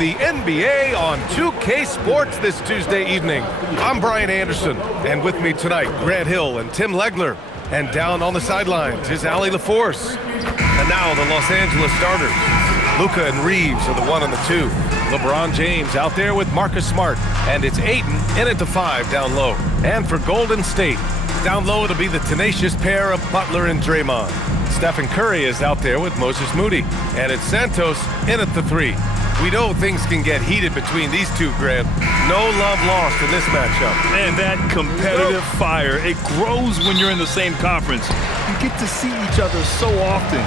the NBA on 2K Sports this Tuesday evening. I'm Brian Anderson, and with me tonight, Grant Hill and Tim Legler. And down on the sidelines is Allie LaForce. And now the Los Angeles starters. Luka and Reeves are the 1 and the 2. LeBron James out there with Marcus Smart. And it's Ayton in at the 5 down low. And for Golden State, down low it'll be the tenacious pair of Butler and Draymond. Stephen Curry is out there with Moses Moody. And it's Santos in at the 3. We know things can get heated between these two, Grant. No love lost in this matchup. And that competitive fire, it grows when you're in the same conference. You get to see each other so often.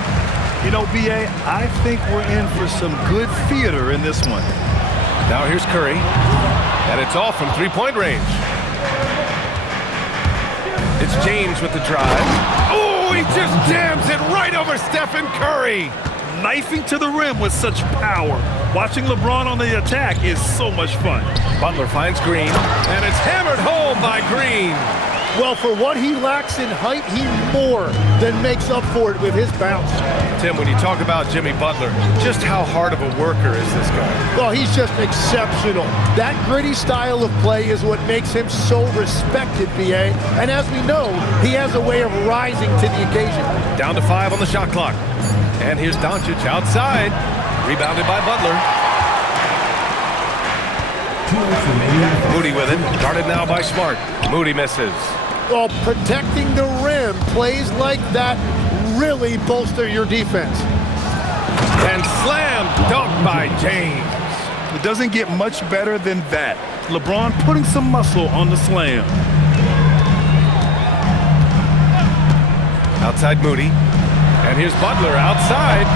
You know, B.A., I think we're in for some good theater in this one. Now here's Curry, and it's all from three-point range. It's James with the drive. Oh, he just jams it right over Stephen Curry. Knifing to the rim with such power. Watching LeBron on the attack is so much fun. Butler finds Green, and it's hammered home by Green. Well, for what he lacks in height, he more than makes up for it with his bounce. Tim, when you talk about Jimmy Butler, just how hard of a worker is this guy? Well, he's just exceptional. That gritty style of play is what makes him so respected, B.A. And as we know, he has a way of rising to the occasion. Down to 5 on the shot clock. And here's Doncic outside. Rebounded by Butler. Moody with it. Guarded now by Smart. Moody misses. Well, protecting the rim, plays like that really bolster your defense. And slam dunk by James. It doesn't get much better than that. LeBron putting some muscle on the slam. Outside Moody. And here's Butler outside.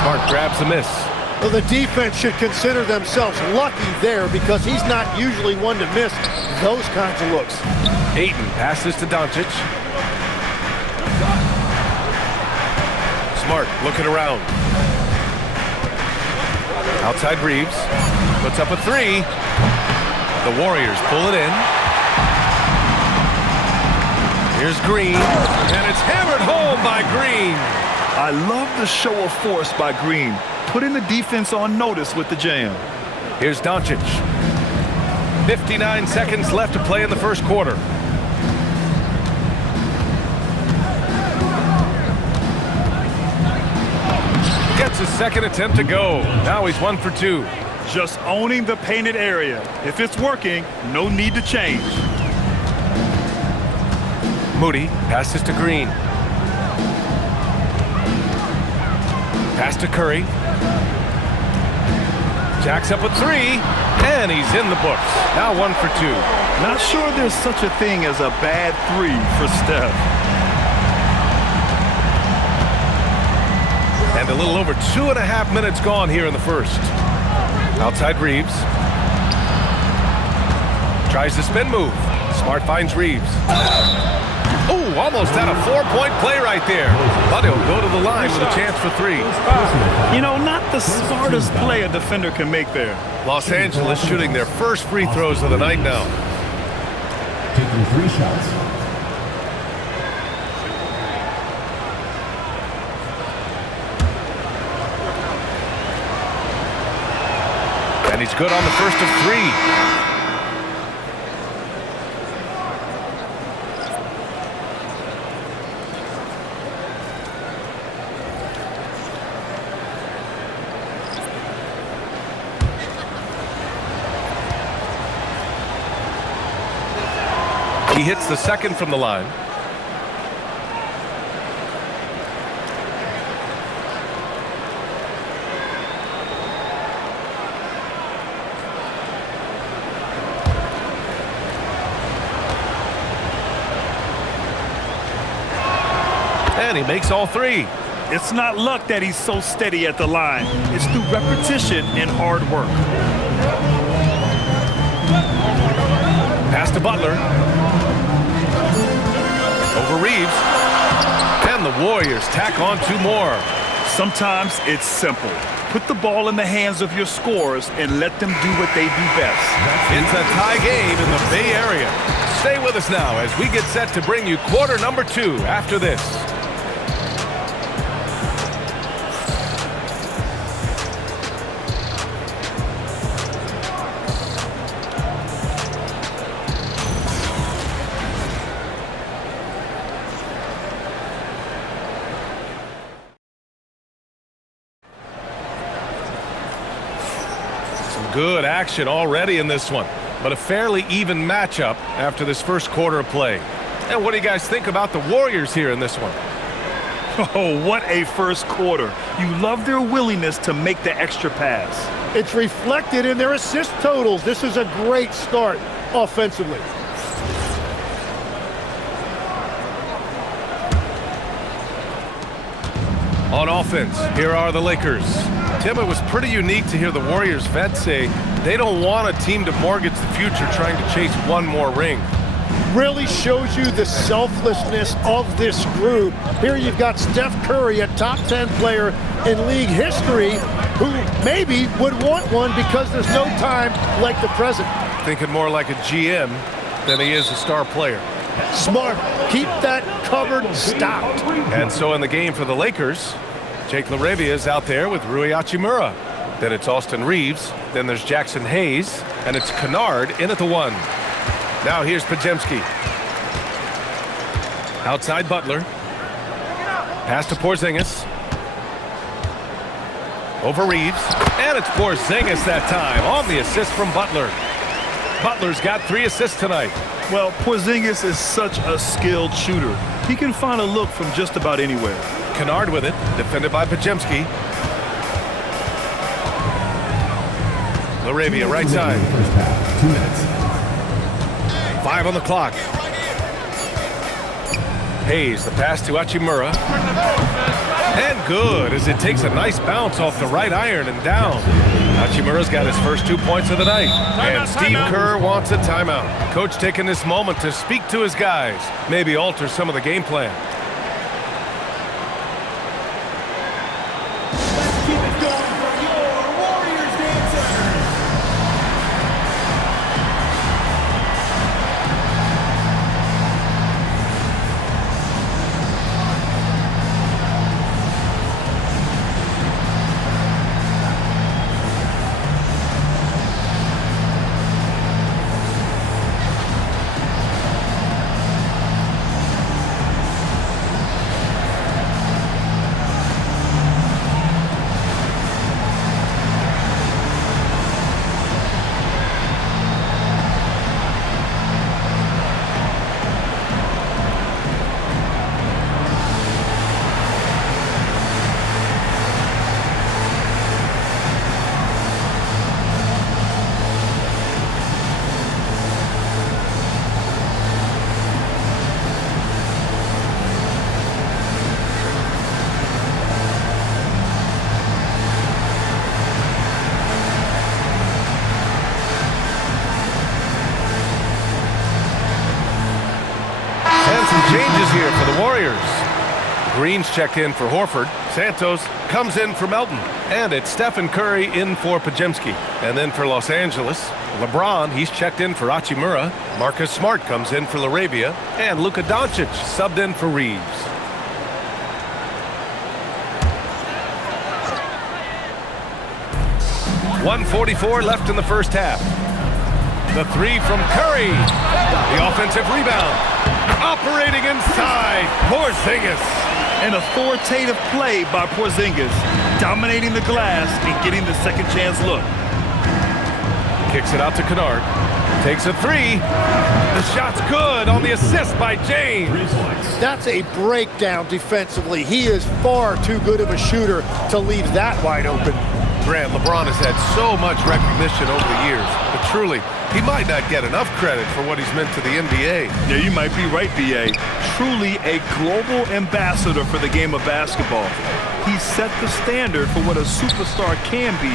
Smart grabs a miss. Well, the defense should consider themselves lucky there because he's not usually one to miss those kinds of looks. Ayton passes to Doncic. Smart looking around. Outside Reeves. Puts up a 3. The Warriors pull it in. Here's Green. And it's hammered home by Green. I love the show of force by Green, putting the defense on notice with the jam. Here's Doncic. 59 seconds left to play in the first quarter. Gets his second attempt to go. Now he's 1 for 2. Just owning the painted area. If it's working, no need to change. Moody passes to Green. Pass to Curry. Jacks up a 3, and he's in the books. Now 1 for 2. Not sure there's such a thing as a bad 3 for Steph. And a little over 2.5 minutes gone here in the first. Outside Reeves. Tries the spin move. Smart finds Reeves. Oh, almost had a 4-point play right there. But he'll go to the line with a chance for 3. You know, not the smartest play a defender can make there. Los Angeles shooting their first free throws of the night now. Taking 3 shots. And he's good on the first of 3. He hits the second from the line. And he makes all 3. It's not luck that he's so steady at the line. It's through repetition and hard work. Pass to Butler. Over Reeves. And the Warriors tack on 2 more. Sometimes it's simple. Put the ball in the hands of your scorers and let them do what they do best. It's a tie game in the Bay Area. Stay with us now as we get set to bring you quarter number 2 after this. Some good action already in this one, but a fairly even matchup after this first quarter of play. And what do you guys think about the Warriors here in this one? Oh, what a first quarter. You love their willingness to make the extra pass. It's reflected in their assist totals. This is a great start offensively. On offense, here are the Lakers. Tim, it was pretty unique to hear the Warriors vets say they don't want a team to mortgage the future trying to chase one more ring. Really shows you the selflessness of this group. Here you've got Steph Curry, a top 10 player in league history, who maybe would want one because there's no time like the present. Thinking more like a GM than he is a star player. Smart. Keep that cupboard stocked. And so in the game for the Lakers, Jake LaRavia is out there with Rui Hachimura. Then it's Austin Reeves. Then there's Jackson Hayes. And it's Kennard in at the 1. Now here's Podziemski. Outside Butler. Pass to Porzingis. Over Reeves. And it's Porzingis that time on the assist from Butler. Butler's got 3 assists tonight. Well, Porzingis is such a skilled shooter. He can find a look from just about anywhere. Kennard with it, defended by Podziemski. LaRavia, right side. First half, 2 minutes. 5 on the clock. Hayes, the pass to Hachimura. And good, as it takes a nice bounce off the right iron and down. Hachimura's got his first 2 points of the night. And Steve Kerr wants a timeout. Coach taking this moment to speak to his guys, maybe alter some of the game plan. Let's keep it going for your Warriors dancers. Changes here for the Warriors. Green's checked in for Horford. Santos comes in for Melton. And it's Stephen Curry in for Podziemski. And then for Los Angeles, LeBron, he's checked in for Hachimura. Marcus Smart comes in for LaRavia. And Luka Doncic subbed in for Reeves. .144 left in the first half. The 3 from Curry. The offensive rebound. Operating inside, Porzingis. An authoritative play by Porzingis, dominating the glass and getting the second chance look. Kicks it out to Kennard. Takes a 3. The shot's good on the assist by James. That's a breakdown defensively. He is far too good of a shooter to leave that wide open. Grant, LeBron has had so much recognition over the years, but truly, he might not get enough credit for what he's meant to the NBA. Yeah, you might be right, B.A. Truly a global ambassador for the game of basketball. He set the standard for what a superstar can be,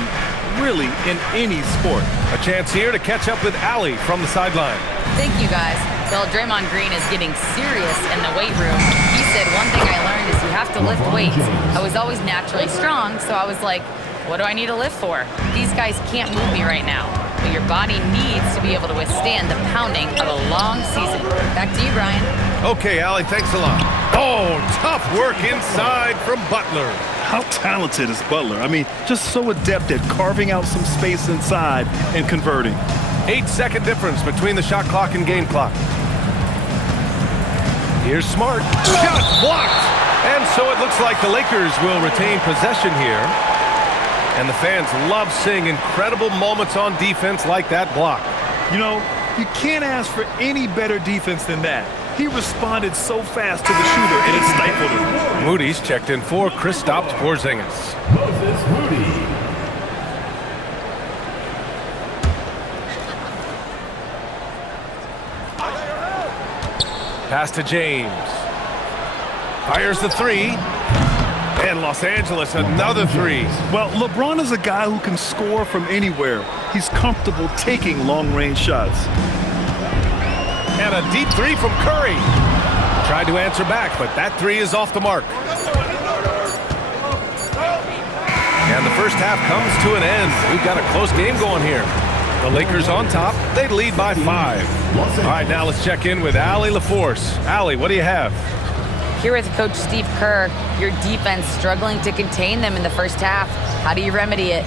really, in any sport. A chance here to catch up with Allie from the sideline. Thank you, guys. Well, Draymond Green is getting serious in the weight room. He said, one thing I learned is you have to lift weights. I was always naturally strong, so I was like, what do I need to lift for? These guys can't move me right now. But your body needs to be able to withstand the pounding of a long season. Back to you, Brian. Okay, Allie, thanks a lot. Oh, tough work inside from Butler. How talented is Butler? I mean, just so adept at carving out some space inside and converting. 8-second difference between the shot clock and game clock. Here's Smart. Shot blocked. And so it looks like the Lakers will retain possession here. And the fans love seeing incredible moments on defense like that block. You know, you can't ask for any better defense than that. He responded so fast to the shooter, and it stifled him. Moody's checked in for Kristaps Porzingis. Moses Moody. Pass to James. Fires the three. And Los Angeles, another three. Well, LeBron is a guy who can score from anywhere. He's comfortable taking long-range shots. And a deep three from Curry. Tried to answer back, but that three is off the mark. And the first half comes to an end. We've got a close game going here. The Lakers on top. They lead by 5. All right, now let's check in with Allie LaForce. Allie, what do you have? Here with Coach Steve Kerr, your defense struggling to contain them in the first half. How do you remedy it?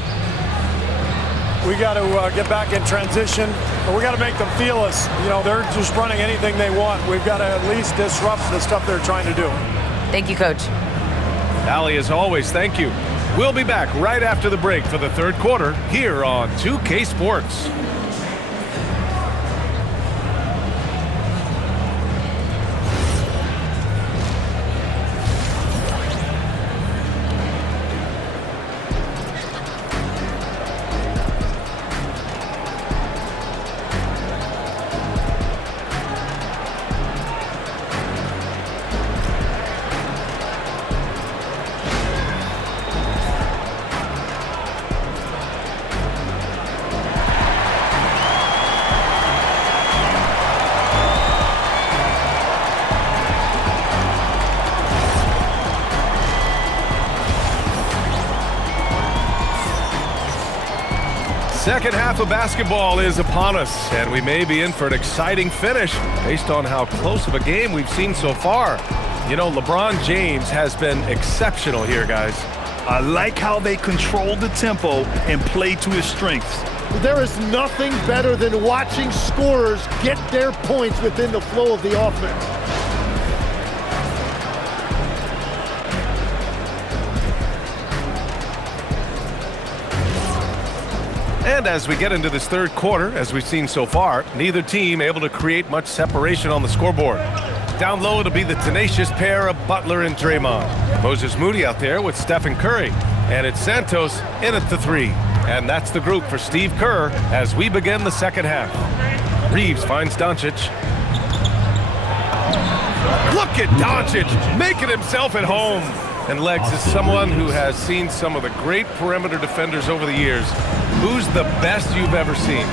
We got to get back in transition, but we got to make them feel us. You know, they're just running anything they want. We've got to at least disrupt the stuff they're trying to do. Thank you, Coach. Allie, as always, thank you. We'll be back right after the break for the third quarter here on 2K Sports. Second half of basketball is upon us, and we may be in for an exciting finish based on how close of a game we've seen so far. You know, LeBron James has been exceptional here, guys. I like how they control the tempo and play to his strengths. There is nothing better than watching scorers get their points within the flow of the offense. And as we get into this third quarter, as we've seen so far, neither team able to create much separation on the scoreboard. Down low, it'll be the tenacious pair of Butler and Draymond. Moses Moody out there with Stephen Curry. And it's Santos in at the three. And that's the group for Steve Kerr as we begin the second half. Reeves finds Doncic. Look at Doncic making himself at home. And Legs is someone who has seen some of the great perimeter defenders over the years. Who's the best you've ever seen?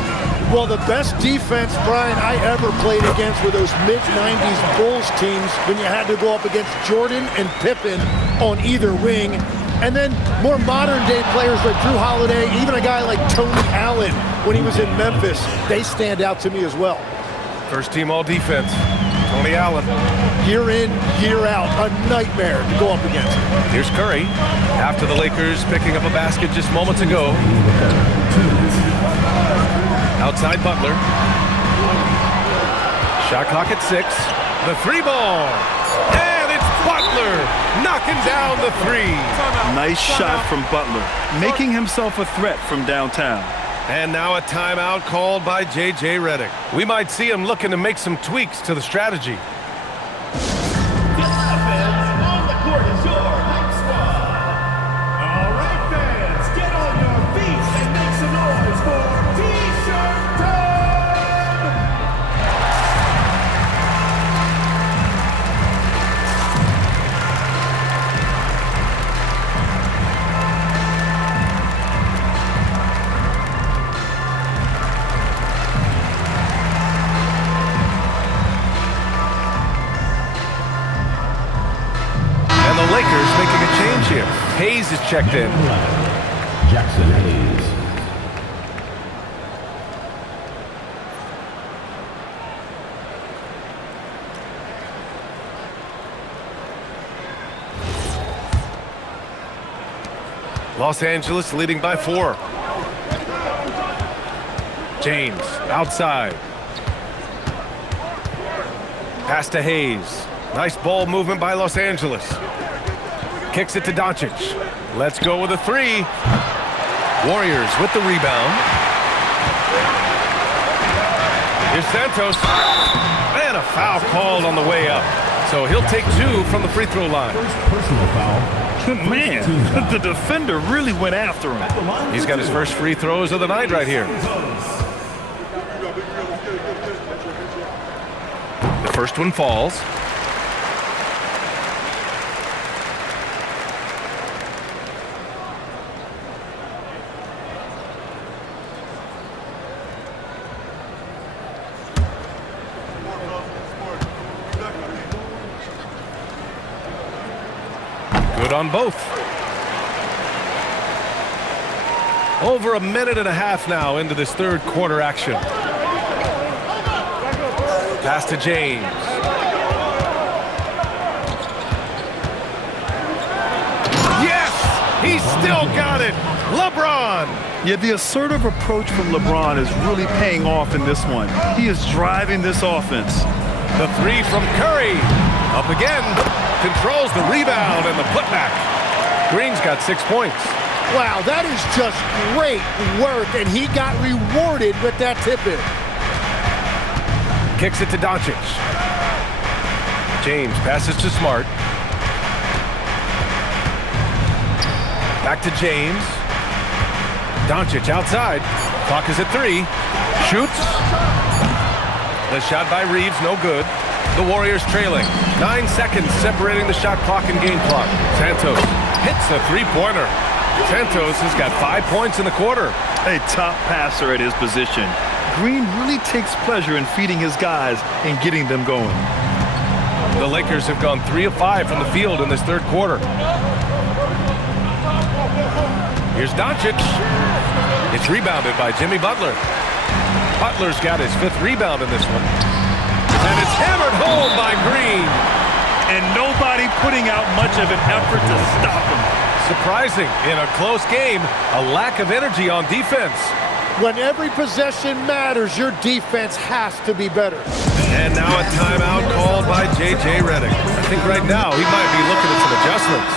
Well, the best defense, Brian, I ever played against were those mid-90s Bulls teams when you had to go up against Jordan and Pippen on either wing. And then more modern-day players like Drew Holiday, even a guy like Tony Allen when he was in Memphis, they stand out to me as well. First team all-defense, Tony Allen. Year in, year out, a nightmare to go up against. Here's Curry after the Lakers picking up a basket just moments ago. Outside Butler. Shot clock at 6. The three ball. And it's Butler knocking down the three. Nice shot from Butler, making himself a threat from downtown. And now a timeout called by J.J. Redick. We might see him looking to make some tweaks to the strategy. The offense on the court is your Hype Squad. All right, fans, get on your feet and make some noise for T-shirt time! And the Lakers making a change here. Hayes is checked in. Jackson Hayes. Los Angeles leading by 4. James outside. Pass to Hayes. Nice ball movement by Los Angeles. Kicks it to Doncic. Let's go with a three. Warriors with the rebound. Here's Santos. And a foul called on the way up. So he'll take 2 from the free throw line. Personal foul. Man, the defender really went after him. He's got his first free throws of the night right here. The first one falls. Good on both. Over a minute and a half now into this third quarter action. Pass to James. Yes! He's still got it! LeBron! Yeah, the assertive approach from LeBron is really paying off in this one. He is driving this offense. The 3 from Curry. Up again. Controls the rebound and the putback. Green's got 6 points. Wow, that is just great work, and he got rewarded with that tip-in. Kicks it to Doncic. James passes to Smart. Back to James. Doncic outside. Clock is at 3. Shoots. The shot by Reeves, no good. The Warriors trailing. 9 seconds separating the shot clock and game clock. Santos hits a three-pointer. Santos has got 5 points in the quarter. A top passer at his position. Green really takes pleasure in feeding his guys and getting them going. The Lakers have gone 3 of 5 from the field in this third quarter. Here's Doncic. It's rebounded by Jimmy Butler. Butler's got his 5th rebound in this one. And it's hammered home by Green. And nobody putting out much of an effort to stop him. Surprising in a close game, a lack of energy on defense. When every possession matters, your defense has to be better. And now a timeout called by J.J. Redick. I think right now he might be looking at some adjustments.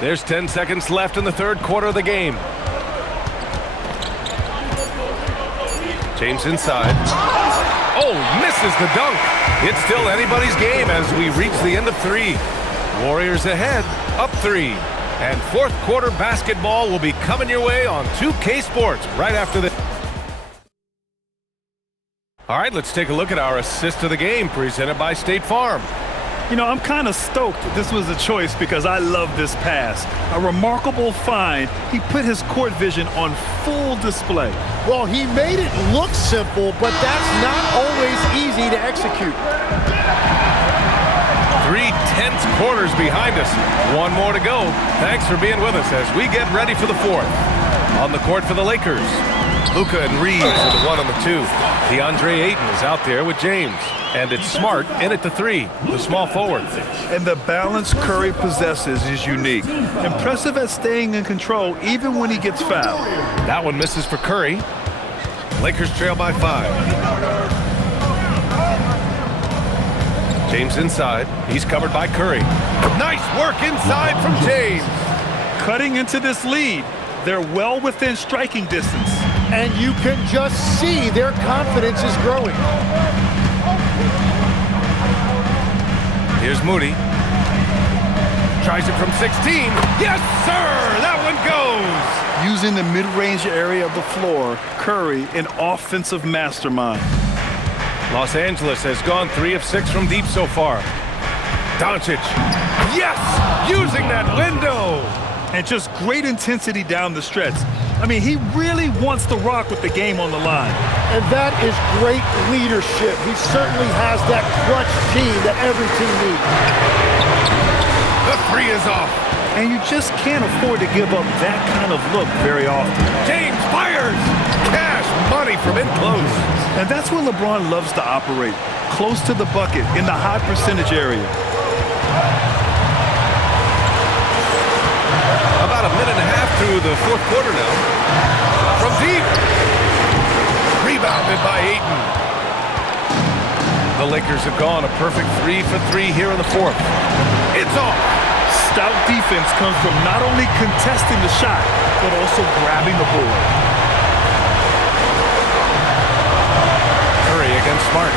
There's 10 seconds left in the third quarter of the game. James inside. Oh, misses the dunk. It's still anybody's game as we reach the end of 3. Warriors ahead, up 3. And fourth quarter basketball will be coming your way on 2K Sports right after this. All right, let's take a look at our assist of the game presented by State Farm. You know, I'm kind of stoked this was a choice because I love this pass. A remarkable find. He put his court vision on full display. Well, he made it look simple, but that's not always easy to execute. 3 tense quarters behind us. 1 more to go. Thanks for being with us as we get ready for the fourth. On the court for the Lakers, Luka and Reeves are the 1 and the 2. DeAndre Ayton is out there with James. And it's Smart in at the 3, the small forward. And the balance Curry possesses is unique. Impressive at staying in control even when he gets fouled. That one misses for Curry. Lakers trail by 5. James inside. He's covered by Curry. Nice work inside from James. Cutting into this lead. They're well within striking distance. And you can just see their confidence is growing. Here's Moody. Tries it from 16. Yes, sir! That one goes! Using the mid-range area of the floor, Curry, an offensive mastermind. Los Angeles has gone 3 of 6 from deep so far. Doncic. Yes! Using that window! And just great intensity down the stretch. I mean, he really wants to rock with the game on the line. And that is great leadership. He certainly has that clutch gene that every team needs. The 3 is off. And you just can't afford to give up that kind of look very often. James fires! Cash money from in close. And that's where LeBron loves to operate. Close to the bucket, in the high percentage area. About a minute and a half through the fourth quarter now. From deep. Rebounded by Ayton. The Lakers have gone a perfect 3 for 3 here in the fourth. It's off. stout defense comes from not only contesting the shot, but also grabbing the board. Curry against Smart.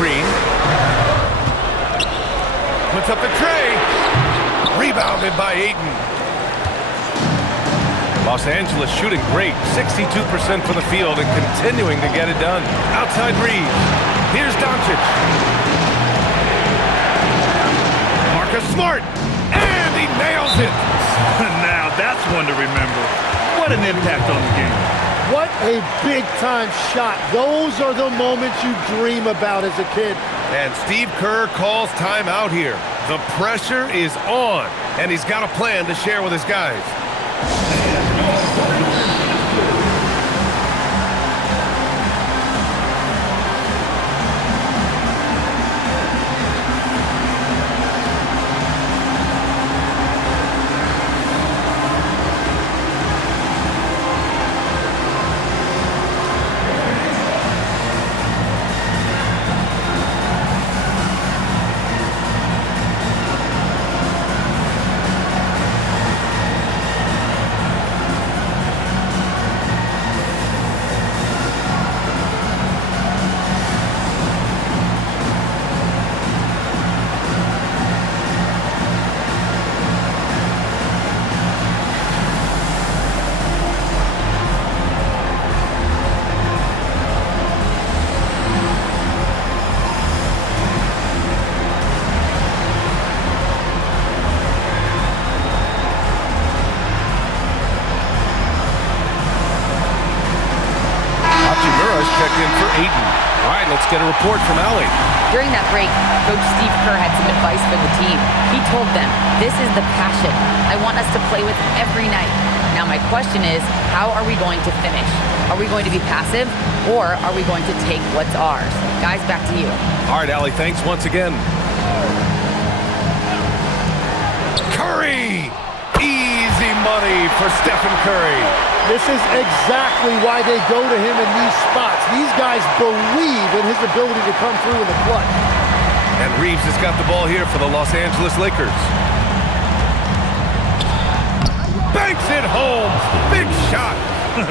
Green. Puts up the tray. Rebounded by Ayton. Los Angeles shooting great. 62% from the field and continuing to get it done. Outside Reeves. Here's Doncic. Marcus Smart. And he nails it. Now that's one to remember. What an impact on the game. What a big-time shot. Those are the moments you dream about as a kid. And Steve Kerr calls timeout here. The pressure is on, and he's got a plan to share with his guys. Checked in for Ayton. All right, let's get a report from Allie. During that break, Coach Steve Kerr had some advice for the team. He told them, this is the passion I want us to play with every night. Now my question is, how are we going to finish? Are we going to be passive, or are we going to take what's ours? Guys, back to you. All right, Allie, thanks once again. Curry! Easy money for Stephen Curry. This is exactly why they go to him in these spots. These guys believe in his ability to come through in the clutch. And Reeves has got the ball here for the Los Angeles Lakers. Banks it home. Big shot.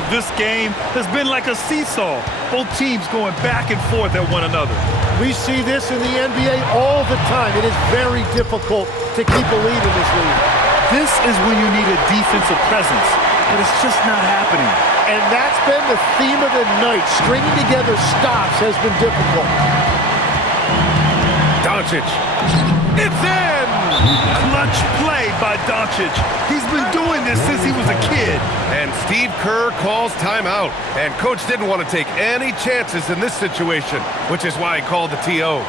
This game has been like a seesaw. Both teams going back and forth at one another. We see this in the NBA all the time. It is very difficult to keep a lead in this league. This is when you need a defensive presence, but it's just not happening. And that's been the theme of the night. Stringing together stops has been difficult. Doncic. It's in! Clutch play by Doncic. He's been doing this since he was a kid. And Steve Kerr calls timeout. And Coach didn't want to take any chances in this situation, which is why he called the TO.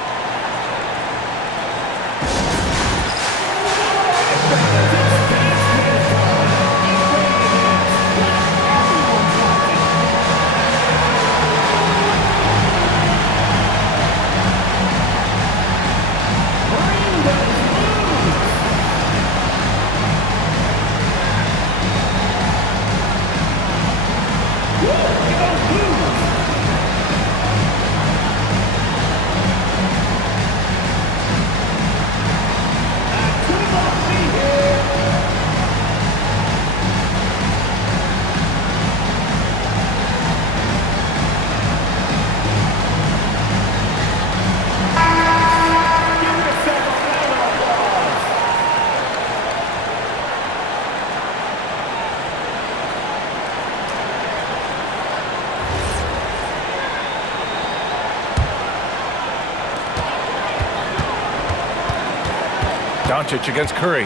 Doncic against Curry.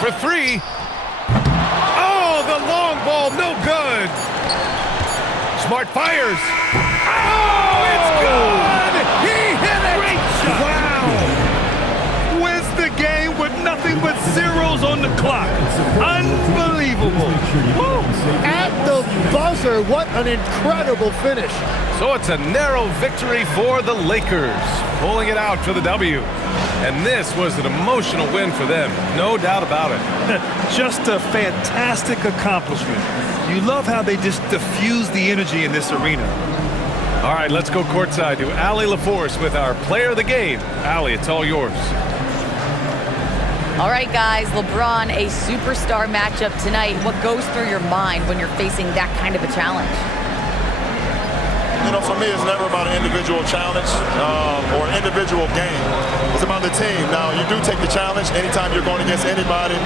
For three. Oh, the long ball, no good. Smart fires. Oh, it's good. He hit it. Great shot. Wow. Wins the game with nothing but zeros on the clock. Unbelievable. Woo. At the buzzer, what an incredible finish. So it's a narrow victory for the Lakers, pulling it out for the W. And this was an emotional win for them, no doubt about it. Just a fantastic accomplishment. You love how they just diffuse the energy in this arena. All right, let's go courtside to Allie LaForce with our player of the game. Allie, it's all yours. All right, guys, LeBron, a superstar matchup tonight. What goes through your mind when you're facing that kind of a challenge? You know, for me, it's never about an individual challenge or an individual game. It's about the team. Now, you do take the challenge anytime you're going against anybody,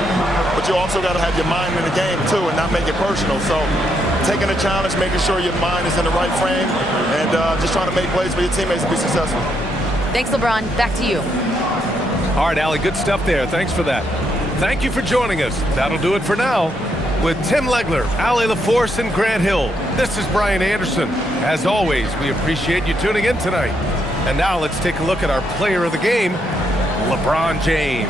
but you also got to have your mind in the game, too, and not make it personal. So taking a challenge, making sure your mind is in the right frame, and just trying to make plays for your teammates to be successful. Thanks, LeBron. Back to you. All right, Allie, good stuff there. Thanks for that. Thank you for joining us. That'll do it for now. With Tim Legler, Allie LaForce, and Grant Hill, this is Brian Anderson. As always, we appreciate you tuning in tonight. And now let's take a look at our player of the game, LeBron James.